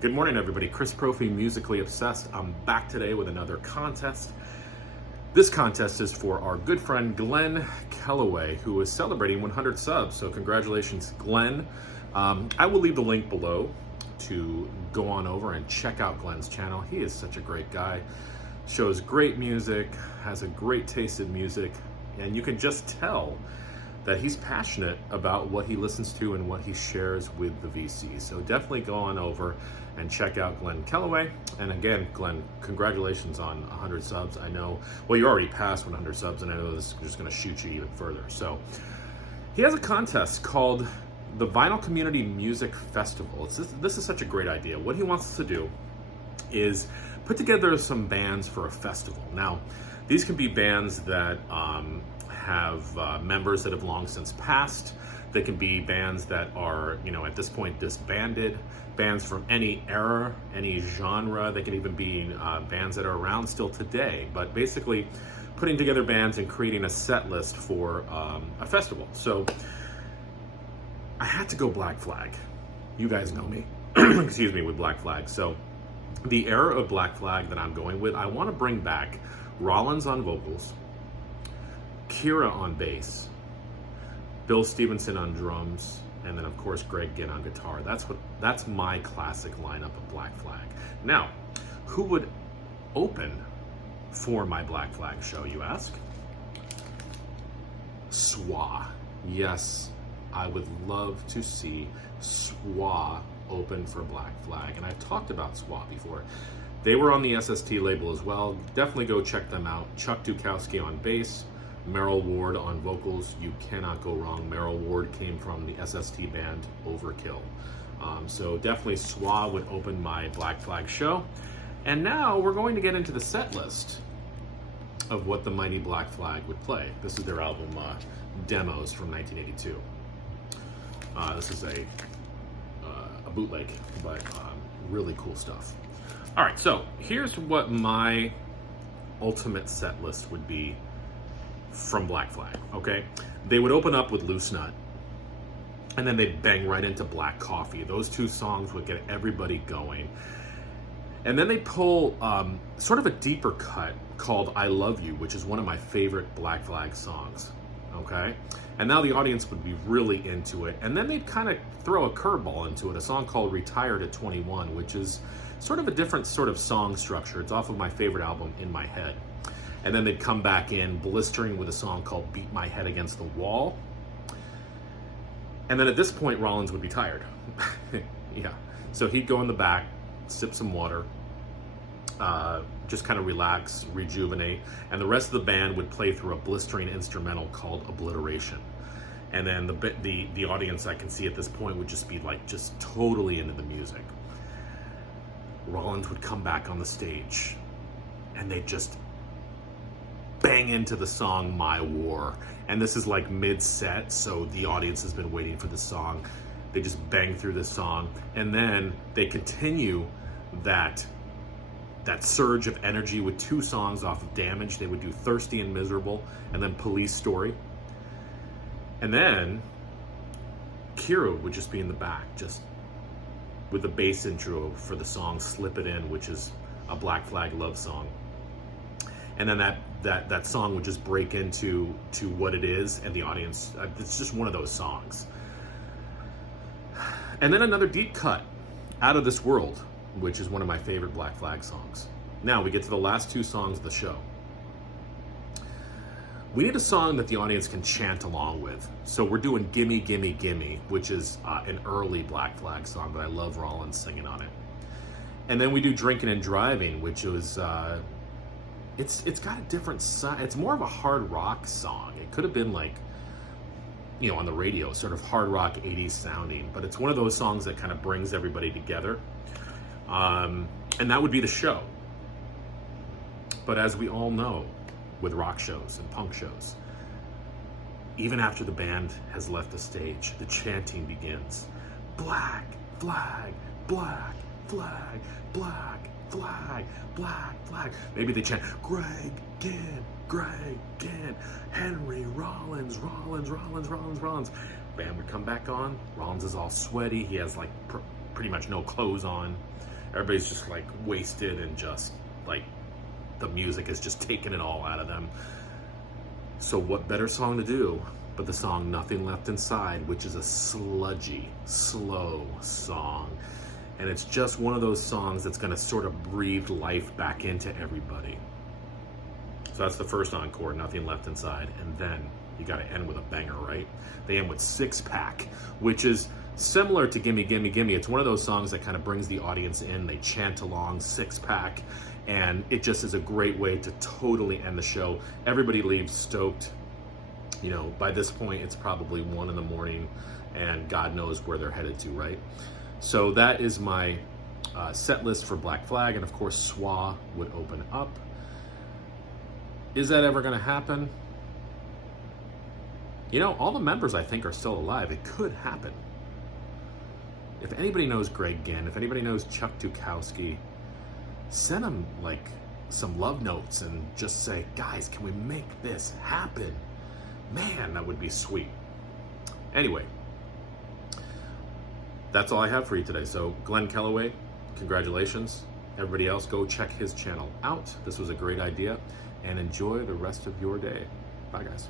Good morning, everybody. Chris Profi, Musically Obsessed. I'm back today with another contest. This contest is for our good friend Glen Kellaway, who is celebrating 100 subs. So congratulations, Glen. I will leave the link below to go on over and check out Glen's channel. He is such a great guy. Shows great music, has a great taste in music, and you can just tell that he's passionate about what he listens to and what he shares with the VC. So definitely go on over and check out Glen Kellaway. And again, Glen, congratulations on 100 subs. I know, well, you already passed 100 subs, and I know this is just gonna shoot you even further. So he has a contest called the Vinyl Community Music Festival. This is such a great idea. What he wants us to do is put together some bands for a festival. Now, these can be bands that have members that have long since passed. They can be bands that are, at this point disbanded, bands from any era, any genre. They can even be bands that are around still today, but basically putting together bands and creating a set list for a festival. So I had to go Black Flag. You guys know me, excuse me, with Black Flag. So the era of Black Flag that I'm going with, I want to bring back Rollins on vocals, Kira on bass, Bill Stevenson on drums, and then of course Greg Ginn on guitar. That's my classic lineup of Black Flag. Now, who would open for my Black Flag show, you ask? SWA. Yes, I would love to see SWA open for Black Flag, and I've talked about SWA before. They were on the SST label as well. Definitely go check them out. Chuck Dukowski on bass, Merrill Ward on vocals. You cannot go wrong. Merrill Ward came from the SST band Overkill. So definitely SWA would open my Black Flag show. And now we're going to get into the set list of what the mighty Black Flag would play. This is their album Demos from 1982. This is a bootleg, but really cool stuff. All right, so here's what my ultimate set list would be from Black Flag, okay? They would open up with Loose Nut, and then they'd bang right into Black Coffee. Those two songs would get everybody going. And then they pull sort of a deeper cut called I Love You, which is one of my favorite Black Flag songs, okay? And now the audience would be really into it. And then they'd kind of throw a curveball into it, a song called Retired at 21, which is sort of a different sort of song structure. It's off of my favorite album, In My Head. And then they'd come back in blistering with a song called Beat My Head Against the Wall. And then at this point, Rollins would be tired. Yeah. So he'd go in the back, sip some water, just kind of relax, rejuvenate, and the rest of the band would play through a blistering instrumental called Obliteration. And then the audience, I can see at this point, would just be like just totally into the music. Rollins would come back on the stage, and they'd just bang into the song My War. And this is like mid-set, so the audience has been waiting for the song. They just bang through the song, and then they continue that surge of energy with two songs off of Damage. They would do Thirsty and Miserable, and then Police Story. And then Kira would just be in the back, just with the bass intro for the song Slip It In, which is a Black Flag love song. And then that song would just break into what it is, and the audience, it's just one of those songs. And then another deep cut, Out of This World, which is one of my favorite Black Flag songs. Now we get to the last two songs of the show. We need a song that the audience can chant along with. So we're doing Gimme, Gimme, Gimme, which is an early Black Flag song, but I love Rollins singing on it. And then we do Drinking and Driving, which was, it's got a different side. It's more of a hard rock song. It could have been like, on the radio, sort of hard rock 80s sounding, but it's one of those songs that kind of brings everybody together. And that would be the show. But as we all know, with rock shows and punk shows, even after the band has left the stage, the chanting begins. Black Flag, Black Flag, Black Flag, Black Flag. Maybe they chant, Greg Ginn, Henry Rollins. Band would come back on. Rollins is all sweaty. He has like pretty much no clothes on. Everybody's just like wasted and just like the music is just taking it all out of them. So what better song to do but the song Nothing Left Inside, which is a sludgy, slow song. And it's just one of those songs that's gonna sort of breathe life back into everybody. So that's the first encore, Nothing Left Inside. And then you gotta end with a banger, right? They end with Six Pack, which is similar to Gimme Gimme Gimme. It's one of those songs that kind of brings the audience in. They chant along, Six Pack, and it just is a great way to totally end the show. Everybody leaves stoked. You know, by this point, it's probably 1 in the morning, and God knows where they're headed to, right? So that is my set list for Black Flag, and of course, SWA would open up. Is that ever going to happen? You know, all the members, I think, are still alive. It could happen. If anybody knows Greg Ginn, if anybody knows Chuck Dukowski, send them, like, some love notes and just say, guys, can we make this happen? Man, that would be sweet. Anyway, that's all I have for you today. So, Glen Kellaway, congratulations. Everybody else, go check his channel out. This was a great idea, and enjoy the rest of your day. Bye, guys.